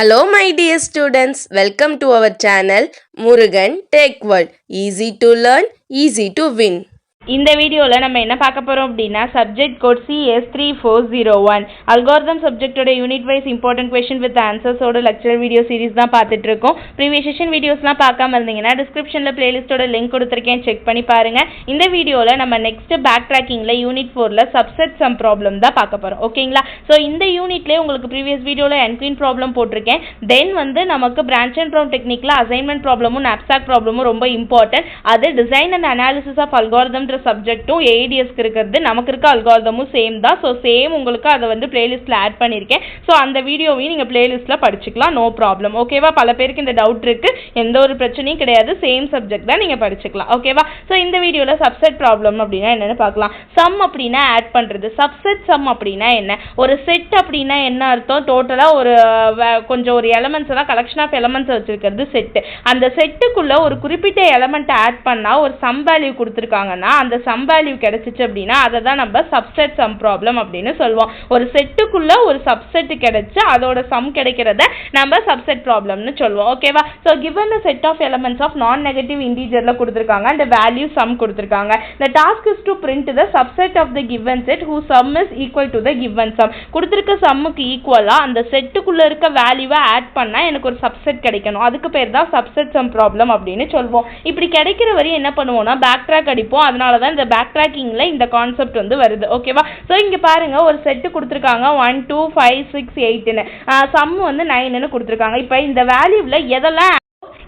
Hello my dear students, welcome to our channel Murugan Tech World. Easy to learn, easy to win. இந்த வீடியோவில் நம்ம என்ன பார்க்க போகிறோம் அப்படின்னா சப்ஜெக்ட் கோட் CS3401 அல்காரிதம் சப்ஜெக்டோட unit wise important question with ஆன்சர்ஸோட லெக்சர் வீடியோ சீரிஸ் தான் பார்த்துட்டு இருக்கோம். ப்ரீவியஸ் செஷன் வீடியோஸ்லாம் பார்க்காம இருந்தீங்கன்னா டிஸ்கிரிப்ஷனில் பிளேலிஸ்ட்டோட லிங்க் கொடுத்துருக்கேன், செக் பண்ணி பாருங்க. இந்த வீடியோவில் நம்ம நெக்ஸ்ட் பேக் ட்ராக்கிங்கில் யூனிட் 4ல் சப்செட் சம் ப்ராப்ளம் தான் பார்க்க போகிறோம். ஓகேங்களா? ஸோ இந்த யூனிட்லேயே உங்களுக்கு ப்ரீவியஸ் வீடியோவில் என்குயின் ப்ராப்ளம் போட்டிருக்கேன். தென் நமக்கு பிரான்ச் அண்ட் ப்ரௌன் டெக்னிக்கில் அசைன்மெண்ட் ப்ராப்ளமும் நாப்சாக் ப்ராப்ளமும் ரொம்ப இம்பார்ட்டன்ட். அது design and analysis of algorithm சப்ஜெக்ட்டும் ஏடிஎஸ்க்கு இருக்கிறது, நமக்கு இருக்க அல்காரிதமும் சேம் தான். ஸோ சேம் உங்களுக்கு அதை பிளேலிஸ்ட்டில் ஆட் பண்ணியிருக்கேன். ஸோ அந்த வீடியோவையும் நீங்கள் பிளேலிஸ்ட்டில் படிச்சுக்கலாம், நோ ப்ராப்ளம். ஓகேவா? பல பேருக்கு இந்த டவுட் இருக்கு, எந்த ஒரு பிரச்சனையும் கிடையாது, சேம் சப்ஜெக்ட் தான் நீங்கள் படிச்சுக்கலாம். ஓகேவா? ஸோ இந்த வீடியோவில் சப்செட் ப்ராப்ளம் அப்படின்னா என்னன்னு பார்க்கலாம். சம் அப்படின்னா ஆட் பண்ணுறது, சப்செட் சம் அப்படின்னா என்ன, ஒரு செட் அப்படின்னா என்ன அர்த்தம், டோட்டலாக ஒரு கொஞ்சம் ஒரு எலமெண்ட்ஸ் எல்லாம் கலெக்ஷன் ஆஃப் எலமெண்ட்ஸ் வச்சிருக்கிறது செட்டு. அந்த செட்டுக்குள்ள ஒரு குறிப்பிட்ட எலமெண்ட் ஆட் பண்ணால் ஒரு சம் வேல்யூ கொடுத்துருக்காங்கன்னா அந்த சம் வேல்யூ கிடைச்சிச்சு அப்படின்னா அதை தான் நம்ம சப்செட் சம் ப்ராப்ளம் அப்படின்னு சொல்லுவோம். ஒரு செட்டுக்குள்ள ஒரு சப்செட் கிடைச்சு அதோட சம் கிடைக்கிறத நம்ம சப்செட் ப்ராப்ளம்னு சொல்லுவோம். ஓகேவா? So given a set of elements of non negative integerல கொடுத்துருக்காங்க, அந்த வேல்யூ சம் கொடுத்துருக்காங்க. The task is to print the subset of the given set whose sum is equal to the given sum. கொடுத்துருக்க சம்முக்கு ஈக்குவலா அந்த செட்டுக்குள்ள இருக்க வேல்யூவை ஆட் பண்ணா எனக்கு ஒரு சப்செட் கிடைக்கணும், அதுக்கு பேர் தான் சப்செட் சம் ப்ராப்ளம் அப்படின்னு சொல்லுவோம். இப்படி கிடைக்கிற வரையும் என்ன பண்ணுவோம்னா பேக் ட்ராக் அடிப்போம். அதனால தான் இந்த பேக் ட்ராக்கிங்ல இந்த கான்செப்ட் வருது. ஓகேவா? ஸோ இங்க பாருங்க, ஒரு செட்டு கொடுத்துருக்காங்க 1 2 5 6 8ன்னு, சம் 9ன்னு கொடுத்துருக்காங்க. இப்போ இந்த வேல்யூவில்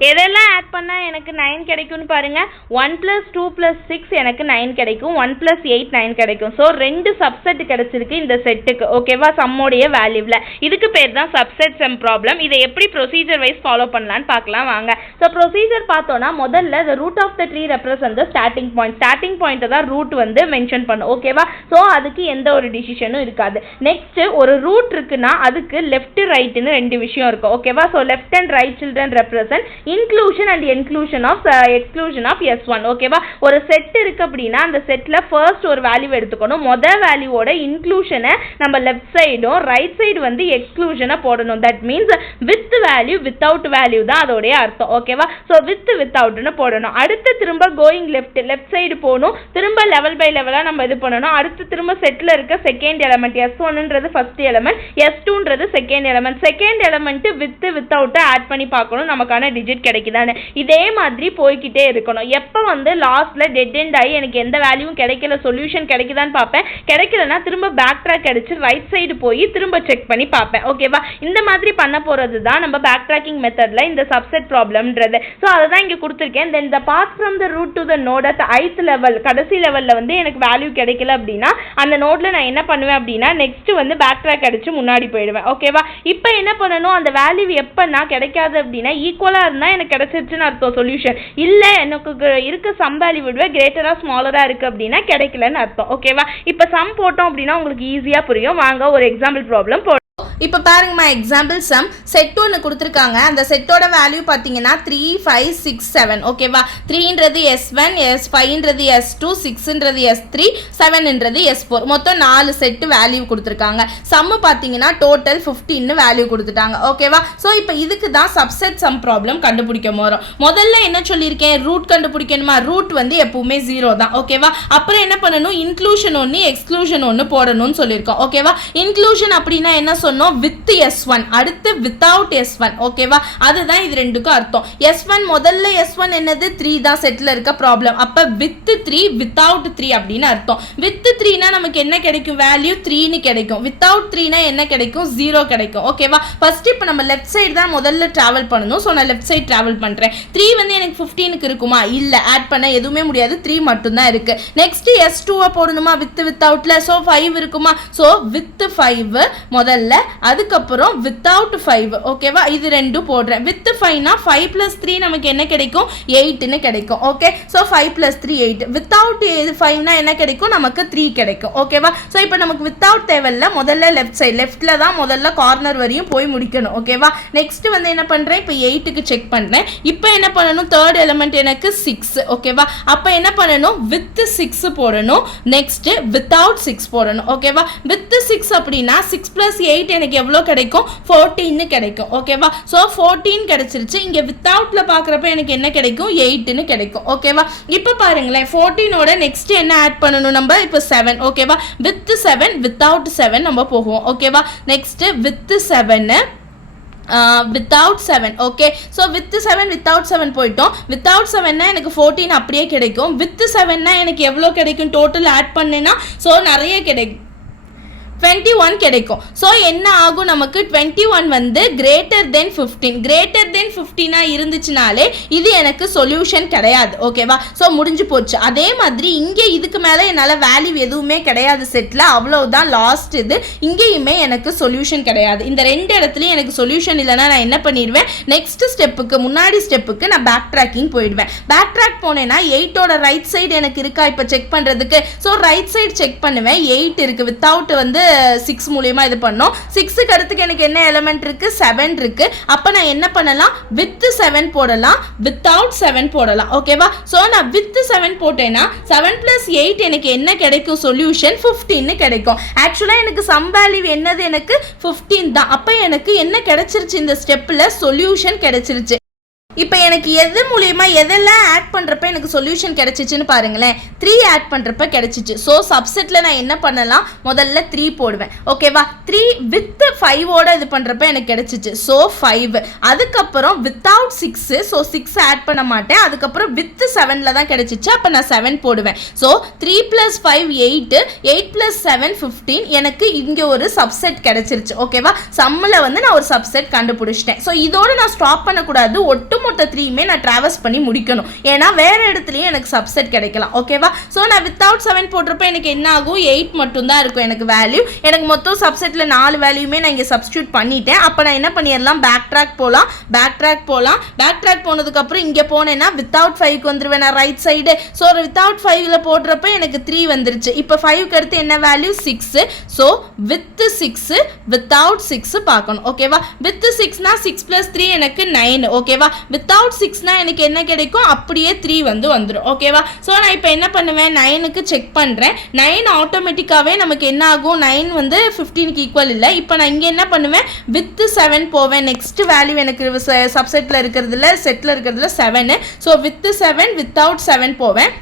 எதெல்லாம் ஆட் பண்ணால் எனக்கு 9 கிடைக்கும்னு பாருங்க. 1 + 2 + 6 எனக்கு 9 கிடைக்கும், 1 + 8 9 கிடைக்கும். ஸோ 2 சப்செட் கிடைச்சிருக்கு இந்த செட்டுக்கு. ஓகேவா? சம்மோடைய வேல்யூவில் இதுக்கு பேர் தான் சப்செட் சம் ப்ராப்ளம். இதை எப்படி ப்ரொசீஜர் வைஸ் ஃபாலோ பண்ணலான்னு பார்க்கலாம் வாங்க. ஸோ ப்ரொசீஜர் பார்த்தோன்னா முதல்ல the root of the tree represents the starting point. Starting பாயிண்ட்டை தான் ரூட் மென்ஷன் பண்ணும். ஓகேவா? ஸோ அதுக்கு எந்த ஒரு டிசிஷனும் இருக்காது. நெக்ஸ்ட் ஒரு ரூட் இருக்குன்னா அதுக்கு லெஃப்ட் ரைட்னு 2 விஷயம் இருக்கும். ஓகேவா? So left and right children represent inclusion and exclusion of S1. ஓகேவா? ஒரு செட் இருக்கு அப்படின்னா அந்த செட்ல ஃபர்ஸ்ட் ஒரு வேல்யூ எடுத்துக்கணும். முதல் வேல்யூவோட இன்க்ளூஷனை நம்ம லெஃப்ட் சைடும் ரைட் சைடு எக்ஸ்க்ளூஷனை போடணும். That means with value without value தான் அதோடைய அர்த்தம். ஓகேவா? ஸோ வித்தவுட்னு போடணும். அடுத்து திரும்ப கோயிங் லெஃப்ட் சைடு போகணும். திரும்ப லெவல் பை லெவலாக நம்ம இது பண்ணணும். அடுத்து திரும்ப செட்டில் இருக்க செகண்ட் எலமெண்ட் S1ன்றது ஃபர்ஸ்ட் எலமெண்ட், S2ன்றது second element. Second element without add பண்ணி பார்க்கணும், நமக்கான டிஜிட் கிடைக்குதானே. இதே மாதிரி போய்கிட்டே இருக்கணும். எப்போ லாஸ்ட்ல டெட் எண்ட் ஆகி எனக்கு எந்த வேல்யூவும் கிடைக்கல, சொல்யூஷன் கிடைக்குதான்னு பார்ப்பேன். கிடைக்கலன்னா திரும்ப பேக் ட்ராக் அடிச்சு ரைட் சைடு போய் திரும்ப செக் பண்ணி பார்ப்பேன். ஓகேவா? இந்த மாதிரி பண்ண போறது தான் நம்ம பேக் ட்ராக்கிங் மெத்தட்ல இந்த சப்செட் ப்ராப்ளம்ன்றது. ஸோ அதை தான் இங்கே கொடுத்துருக்கேன். Then the path from the root to the node at ith level, கடைசி லெவலில் எனக்கு வேல்யூ கிடைக்கல அப்படின்னா அந்த நோட்ல நான் என்ன பண்ணுவேன் அப்படின்னா நெக்ஸ்ட் பேக் ட்ராக் அடிச்சு முன்னாடி போயிடுவேன். ஓகேவா? இப்போ என்ன பண்ணணும், அந்த வேல்யூ எப்போ நான் கிடைக்காது அப்படின்னா ஈக்குவலா இருந்தா எனக்கு கிடைச்சிருச்சுன்னு அர்த்தம் சொல்யூஷன். இல்ல எனக்கு இருக்க சம் வேல்யூ விட கிரேட்டரா ஸ்மாலரா இருக்கு அப்படின்னா கிடைக்கலன்னு அர்த்தம். ஓகேவா? இப்போ சம் போட்டோம் அப்படின்னா உங்களுக்கு ஈஸியா புரியும். வாங்க ஒரு எக்ஸாம்பிள் ப்ராப்ளம் போடுறோம். இப்போ பாருங்கம்மா, எக்ஸாம்பிள் சம் செட் ஒன்று கொடுத்துருக்காங்க. அந்த செட்டோட வேல்யூ பார்த்தீங்கன்னா 3 5 6 7. ஓகேவா? 3ன்றது S1, 5ன்றது S2, 6ன்றது S3, 7ன்றது S4. மொத்தம் 4 செட்டு வேல்யூ கொடுத்துருக்காங்க. சம்மு பார்த்தீங்கன்னா டோட்டல் 15ன்னு வேல்யூ கொடுத்துட்டாங்க. ஓகேவா? ஸோ இப்போ இதுக்கு தான் சப்செட் சம் ப்ராப்ளம் கண்டுபிடிக்க போகிறோம். முதல்ல என்ன சொல்லியிருக்கேன், ரூட் கண்டுபிடிக்கணுமா. ரூட் எப்பவுமே 0 தான். ஓகேவா? அப்புறம் என்ன பண்ணணும், இன்க்ளூஷன் ஒன்று எக்ஸ்க்ளூஷன் ஒன்று போடணும்னு சொல்லியிருக்கோம். ஓகேவா? இன்க்ளூஷன் அப்படின்னா என்ன சொன்னோம், வித் S1, அடுத்து வித்தவுட் S1. ஓகேவா? அதுதான் இது ரெண்டுக்கும் அர்த்தம். S1 முதல்ல S1 என்னது 3 தான் செட்ல இருக்க ப்ராப்ளம். அப்ப வித் 3 வித்தவுட் 3 அப்படின்னு அர்த்தம். வித் 3னா நமக்கு என்ன கிடைக்கும், வேல்யூ 3ன்னு கிடைக்கும். வித்தவுட் 3னா என்ன கிடைக்கும், 0 கிடைக்கும். ஓகேவா? ஃபர்ஸ்ட் இப்போ நம்ம லெஃப்ட் சைடு தான் முதல்ல டிராவல் பண்ணணும். ஸோ நான் லெஃப்ட் சைடு டிராவல் பண்றேன். 3 எனக்கு 15க்கு இருக்குமா, இல்ல ஆட் பண்ண எதுவுமே முடியாது, 3 மட்டும் தான் இருக்கு. நெக்ஸ்ட் S2 போடணுமா வித்தவுட்ல. ஸோ 5 இருக்குமா. ஸோ வித் 5 முதல்ல, அதுக்கப்புறம் வித்தவுட் 5. ஓகேவா? இது ரெண்டும் போடுறேன். வித் 5னா 5 + 3 நமக்கு என்ன கிடைக்கும், 8ன்னு கிடைக்கும். ஓகே? ஸோ 5 + 3 8. வித்தவுட் 5னா என்ன கிடைக்கும், நமக்கு 3 கிடைக்கும். ஓகேவா? ஸோ இப்போ நமக்கு வித்தவுட் தேவையில்ல, முதல்ல லெஃப்ட் சைடு லெஃப்ட்ல தான் முதல்ல கார்னர் வரையும் போய் முடிக்கணும். ஓகேவா? நெக்ஸ்ட் என்ன பண்றேன், இப்போ 8க்கு செக் பண்றேன். இப்போ என்ன பண்ணணும், தேர்ட் எலிமெண்ட் எனக்கு 6. ஓகேவா? அப்போ என்ன பண்ணணும், வித் 6 போடணும். நெக்ஸ்ட் வித்தவுட் 6 போடணும். ஓகேவா? வித் 6 அப்படின்னா 6 + 8 எனக்கு எனக்கு எவ்வளோ கிடைக்கும் 14 கிடைக்கும் ஓகேவா ஸோ 14 கிடைச்சிருச்சு இங்கே வித்தவுட்ல பார்க்குறப்ப எனக்கு என்ன கிடைக்கும் 8 கிடைக்கும் ஓகேவா இப்போ பாருங்களேன் 14ஓட நெக்ஸ்ட் என்ன ஆட் பண்ணணும் நம்ம இப்போ 7 ஓகேவா வித் 7 வித்தவுட் 7 நம்ம போகுவோம் ஓகேவா next with 7 without 7 okay so with 7 without 7 போய்ட்டோம் without 7 னா எனக்கு 14 அப்படியே கிடைக்கும் with 7 னா எனக்கு எவ்வளவு கிடைக்கும் டோட்டல் ஆட் பண்ணேனா சோ நிறைய கிடைக்கும் 21 கிடைக்கும் ஸோ என்ன ஆகும் நமக்கு 21 வந்து கிரேட்டர் தென் 15 இருந்துச்சுனாலே இது எனக்கு சொல்யூஷன் கிடையாது ஓகேவா ஸோ முடிஞ்சு போச்சு அதே மாதிரி இங்கே இதுக்கு மேலே என்னால் வேல்யூ எதுவுமே கிடையாது செட்டில் அவ்வளவுதான் லாஸ்ட் இது இங்கேயுமே எனக்கு சொல்யூஷன் கிடையாது இந்த ரெண்டு இடத்துலையும் எனக்கு சொல்யூஷன் இல்லைனா நான் என்ன பண்ணிடுவேன் நெக்ஸ்ட் ஸ்டெப்புக்கு முன்னாடி ஸ்டெப்புக்கு நான் பேக் ட்ராக்கிங் போயிடுவேன் பேக் ட்ராக் போனேன்னா 8ஓட ரைட் சைடு எனக்கு இருக்கா இப்போ செக் பண்ணுறதுக்கு ஸோ ரைட் சைடு செக் பண்ணுவேன் 8 இருக்குது வித்தவுட் வந்து 6 மூலமா இது பண்ணோம் 6க்கு அடுத்துக்கு எனக்கு என்ன எலிமெண்ட் இருக்கு 7 இருக்கு அப்ப நான் என்ன பண்ணலாம் with 7 போடலாம் without 7 போடலாம் ஓகேவா சோ நான் with 7 போட்டேனா 7 + 8 எனக்கு என்ன கிடைக்கும் சொல்யூஷன் 15 கிடைக்கும் ஆக்சுவலா எனக்கு சம் வேல்யூ என்னது எனக்கு 15 தான் அப்ப எனக்கு என்ன கிடைச்சிருச்சு இந்த ஸ்டெப்ல சொல்யூஷன் கிடைச்சிருச்சு இப்போ எனக்கு எது மூலமா எதெல்லாம் ஆட் பண்றப்ப எனக்கு சொல்யூஷன் கிடைச்சிச்சுன்னு பாருங்களேன் 3 ஆட் பண்றப்ப கிடைச்சிச்சு ஸோ சப்செட்ல நான் என்ன பண்ணலாம் முதல்ல 3 போடுவேன் ஓகேவா 3 வித் 5ஓட இது பண்றப்ப எனக்கு கிடைச்சிச்சு ஸோ 5 அதுக்கப்புறம் வித்தவுட் 6 ஸோ 6 ஆட் பண்ண மாட்டேன் அதுக்கப்புறம் வித் 7ல தான் கிடைச்சிச்சு அப்போ நான் 7 போடுவேன் ஸோ 3 + 5 8 8 + 7 15 எனக்கு இங்கே ஒரு சப்செட் கிடைச்சிருச்சு ஓகேவா சம்மில் வந்து நான் ஒரு சப்செட் கண்டுபிடிச்சிட்டேன் ஸோ இதோட நான் ஸ்டாப் பண்ணக்கூடாது ஒட்டுமொத்த 3மே நான் டிராவர்ஸ் பண்ணி முடிக்கணும் ஏன்னா வேற இடத்துலயும் எனக்கு சப்செட் கிடைக்கலாம் ஓகேவா சோ நான் வித்தவுட் 7 போடுறப்ப எனக்கு என்ன ஆகும் 8 மட்டும் தான் இருக்கும் எனக்கு வேல்யூ எனக்கு மொத்தம் சப்செட்ல 4 வேல்யூமே நான் இங்க சப்ஸ்டிட்யூட் பண்ணிட்டேன் அப்ப நான் என்ன பண்ணிரலாம் பேக் ட்ராக் போலாம் பேக் ட்ராக் போனதுக்கு அப்புறம் இங்க போனேன்னா வித்தவுட் 5க்கு வந்துருவேன் நான் ரைட் சைடு சோ வித்தவுட் 5ல போடுறப்ப எனக்கு 3 வந்துருச்சு இப்போ 5க்கு அடுத்து என்ன வேல்யூ 6 சோ வித் 6 வித்தவுட் 6 பார்க்கணும் ஓகேவா வித் 6 னா 6 + 3 எனக்கு 9 ஓகேவா வித்தவுட் 6 னா எனக்கு என்ன கிடைக்கும் அப்படியே 3 வந்துரும் ஓகேவா சோ நான் இப்போ என்ன பண்ணுவேன் 9க்கு செக் பண்றேன் 9 ஆட்டோமேட்டிக்காவே நமக்கு என்ன ஆகும் 9 வந்து 15க்கு ஈக்குவல் இல்ல இப்போ நான் இங்க என்ன பண்ணுவேன் வித் 7 போவேன் நெக்ஸ்ட் வேல்யூ எனக்கு சப்செட்ல இருக்குறதுல செட்ல இருக்குறதுல 7 சோ வித் 7 வித்தவுட் 7 போவேன்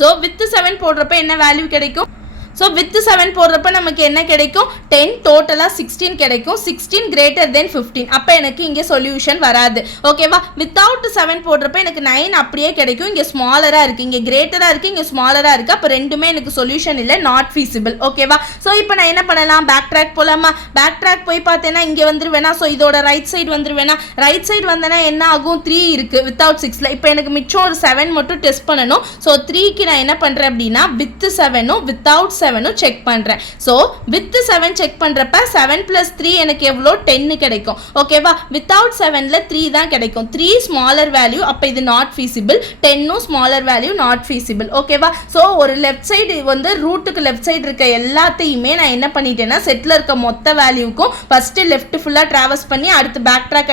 சோ வித் 7 போடுறப்ப என்ன வேல்யூ கிடைக்கும் ஸோ வித் 7 போடுறப்ப நமக்கு என்ன கிடைக்கும் 10 டோட்டலாக 16 கிடைக்கும் 16 greater than 15 அப்போ எனக்கு இங்கே சொல்யூஷன் வராது ஓகேவா வித்தவுட் 7 போடுறப்ப எனக்கு 9 அப்படியே கிடைக்கும் இங்கே ஸ்மாலராக இருக்குது இங்கே கிரேட்டராக இருக்குது இங்கே ஸ்மாலராக இருக்குது அப்போ ரெண்டுமே எனக்கு சொல்யூஷன் இல்லை நாட் ஃபீஸிபிள் ஓகேவா ஸோ இப்போ நான் என்ன பண்ணலாம் பேக் ட்ராக் போகலாமா பேக் ட்ராக் போய் பார்த்தேன்னா இங்கே வந்துருவேனா ஸோ இதோட ரைட் சைடு வந்துருவேனா ரைட் சைடு வந்தேன்னா என்ன ஆகும் 3 இருக்குது வித்தவுட் 6ல இப்போ எனக்கு மிச்சம் ஒரு 7 மட்டும் டெஸ்ட் பண்ணணும் ஸோ 3க்கு நான் என்ன பண்ணுறேன் அப்படின்னா வித் 7ம் வித்தவுட் 7 செக் பண்றேன் சோ வித் 7 செக் பண்றப்ப 7 + 3 எனக்கு எவ்வளோ 10 கிடைக்கும் ஓகேவா வித்தவுட் 7ல 3 தான் கிடைக்கும் 3 ஸ்மாலர் வேல்யூ அப்ப இது not feasible 10 smaller value not feasible ஓகேவா சோ ஒரு லெஃப்ட் சைடு வந்து ரூட்டுக்கு லெஃப்ட் சைடு இருக்க எல்லாத்தையுமே நான் என்ன பண்ணிட்டேன்னா செட்ல இருக்க மொத்த வேல்யூக்கும் ஃபர்ஸ்ட் லெஃப்ட் ஃபுல்லா டிராவர்ஸ் பண்ணி அடுத்து பேக் ட்ராக்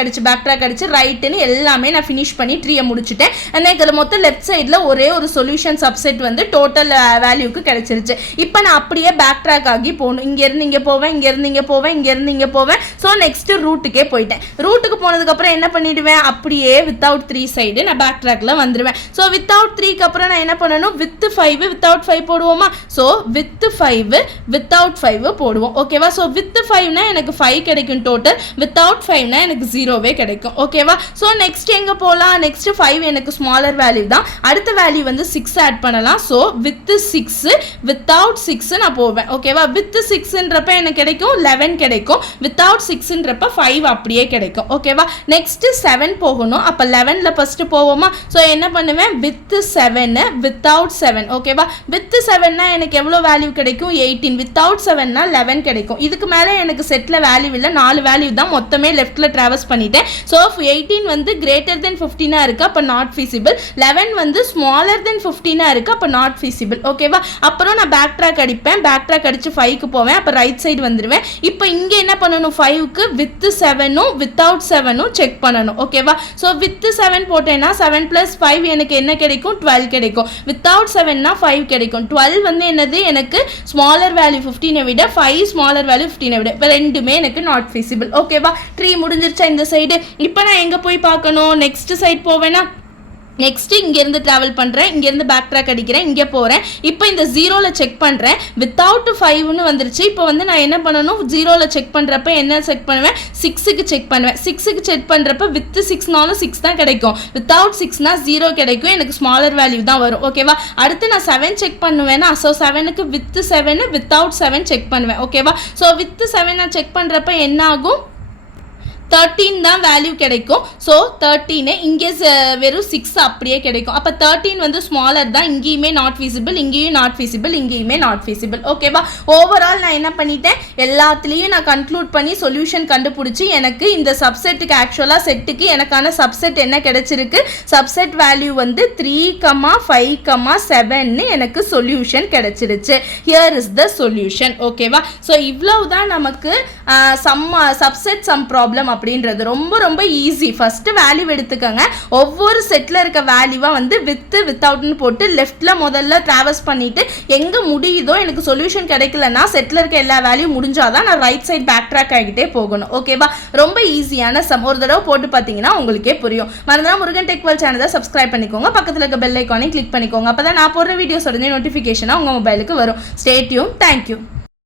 அடிச்சு ரைட்னு எல்லாமே நான் ஃபினிஷ் பண்ணி ட்ரீயை முடிச்சிட்டேன் எனக்கு மொத்த லெஃப்ட் சைடுல ஒரே ஒரு சொல்யூஷன் சப்செட் வந்து டோட்டல் வேல்யூக்கு கிடைச்சிருச்சு இப்போ நான் அப்படியே பேக் ட்ராக் ஆகி போகணும் இங்க இருந்து இங்க போவேன் இங்க இருந்து இங்க போவேன் இங்க இருந்து இங்க போவேன் சோ நெக்ஸ்ட் ரூட்டுக்கே போயிட்டேன் ரூட்டுக்கு போனதுக்கு அப்புறம் என்ன பண்ணிடுவேன் அப்படியே வித்தவுட் 3 சைடு நான் பேக் ட்ராக்ல வந்துருவேன் சோ வித்தவுட் 3க்கு அப்புறம் நான் என்ன பண்ணணும் வித் 5 வித்தவுட் 5 போடுவோமா சோ வித் 5 வித்தவுட் 5 போடுவோம் ஓகேவா சோ வித் 5 னா எனக்கு 5 கிடைக்கும் டோட்டல் வித்தவுட் 5 னா எனக்கு 0வே கிடைக்கும் ஓகேவா சோ நெக்ஸ்ட் எங்க போலாம் நெக்ஸ்ட் 5 எனக்கு ஸ்மாலர் வேல்யூ தான் அடுத்த வேல்யூ வந்து 6 ஆட் பண்ணலாம் சோ வித் 6 வித்தவுட் 6 நான் போவேன் ஓகேவா வித் 6ன்றப்ப எனக்கு கிடைக்கும் 11 கிடைக்கும் வித்தவுட் 6ன்றப்ப 5 அப்படியே கிடைக்கும் ஓகேவா நெக்ஸ்ட் 7 போகணும் அப்ப 11ல ஃபர்ஸ்ட் போவோமா சோ என்ன பண்ணுவேன் வித் 7 வித்தவுட் 7 ஓகேவா வித் 7 னா எனக்கு எவ்வளவு வேல்யூ கிடைக்கும் 18 வித்தவுட் 7 னா 11 கிடைக்கும் இதுக்கு மேல எனக்கு செட்ல வேல்யூ இல்ல 4 வேல்யூ தான் மொத்தமே லெஃப்ட்ல டிராவர்ஸ் பண்ணிட்டேன் சோ 18 வந்து கிரேட்டர் தென் 15 இருக்கு அப்ப நாட் ஃபீஸிபிள் 11 வந்து ஸ்மாலர் தென் 15 இருக்கு அப்ப நாட் ஃபீஸிபிள் ஓகேவா அப்புறம் நான் பேக் ட்ராக் ட்ராக் அடிப்பேன், பேக் ட்ராக் அடித்து 5க்கு போவேன், அப்போ ரைட் சைடு வந்துடுவேன். இப்போ இங்கே என்ன பண்ணணும், 5க்கு வித் 7ம் வித்தவுட் 7ம் செக் பண்ணணும். ஓகேவா? ஸோ வித் 7 போட்டேன்னா 7 + 5 எனக்கு என்ன கிடைக்கும், 12 கிடைக்கும். வித்தவுட் 7னா 5 கிடைக்கும். 12 வந்து என்னது, எனக்கு ஸ்மாலர் வேல்யூ 15 விட 5 ஸ்மாலர் வேல்யூ 15 விட, இப்போ ரெண்டுமே எனக்கு நாட் ஃபீசிபிள். ஓகேவா? ட்ரீ முடிஞ்சிருச்சா இந்த சைடு? இப்போ நான் எங்கே போய் பார்க்கணும், நெக்ஸ்ட் சைடு போவேன்னா நெக்ஸ்ட்டு இங்கேருந்து ட்ராவல் பண்ணுறேன், இங்கேருந்து பேக் ட்ராக் அடிக்கிறேன், இங்கே போகிறேன். இப்போ இந்த 0ல் செக் பண்ணுறேன், வித்தவுட் 5ன்னு வந்துருச்சு. இப்போ வந்து நான் என்ன பண்ணணும், 0ல் செக் பண்ணுறப்ப என்ன செக் பண்ணுவேன், 6க்கு செக் பண்ணுவேன். 6க்கு செக் பண்ணுறப்ப வித் 6னாலும் 6 தான் கிடைக்கும், வித்தவுட் 6னா 0 கிடைக்கும், எனக்கு ஸ்மாலர் வேல்யூ தான் வரும். ஓகேவா? அடுத்து நான் 7 செக் பண்ணுவேன்னா, ஸோ 7க்கு வித் 7 வித்தவுட் 7 செக் பண்ணுவேன். ஓகேவா? ஸோ வித் 7 நான் செக் பண்ணுறப்ப என்ன ஆகும், 13 தான் வேல்யூ கிடைக்கும். ஸோ 13 இங்கே வெறும் 6 அப்படியே கிடைக்கும். அப்போ 13 வந்து ஸ்மாலர் தான், இங்கேயுமே நாட் ஃபீசிபிள், இங்கேயும் நாட் ஃபீசிபிள், இங்கேயுமே நாட் ஃபீசிபிள். ஓகேவா? ஓவரால் நான் என்ன பண்ணிட்டேன், எல்லாத்துலேயும் நான் கன்க்ளூட் பண்ணி சொல்யூஷன் கண்டுபிடிச்சி எனக்கு இந்த சப்செட்டுக்கு ஆக்சுவலாக செட்டுக்கு எனக்கான சப்செட் என்ன கிடைச்சிருக்கு, சப்செட் வேல்யூ வந்து 3,5,7ன்னு எனக்கு சொல்யூஷன் கிடைச்சிருச்சு. Here is the solution. ஓகேவா? ஸோ இவ்வளவு தான் நமக்கு சப்செட் சம் ப்ராப்ளம் அப்படின்றது. ரொம்ப ரொம்ப ஈஸி. ஃபஸ்ட்டு வேல்யூ எடுத்துக்கோங்க, ஒவ்வொரு செட்டில் இருக்க வேல்யூவாக வந்து வித்தவுட்னு போட்டு லெஃப்டில் முதல்ல ட்ராவல்ஸ் பண்ணிவிட்டு எங்கே முடியுதோ, எனக்கு சொல்யூஷன் கிடைக்கலன்னா செட்டில் இருக்க எல்லா வேல்யூ முடிஞ்சாதான் நான் ரைட் சைட் பேக் ட்ராக் ஆகிட்டே போகணும். ஓகேவா? ரொம்ப ஈஸியான சம். ஒரு தடவை போட்டு பார்த்தீங்கன்னா உங்களுக்கே புரியும். மறந்துனா முருகன் டெக் வேர்ல்ட் சேனலை சப்ஸ்கிரைப் பண்ணிக்கோங்க, பக்கத்தில் இருக்க பெல் ஐக்கானை கிளிக் பண்ணிக்கோங்க. அப்போ தான் நான் போடுற வீடியோஸ் உடனே நோட்டிஃபிகேஷனாக உங்கள் மொபைலுக்கு வரும். Stay tune. தேங்க்யூ.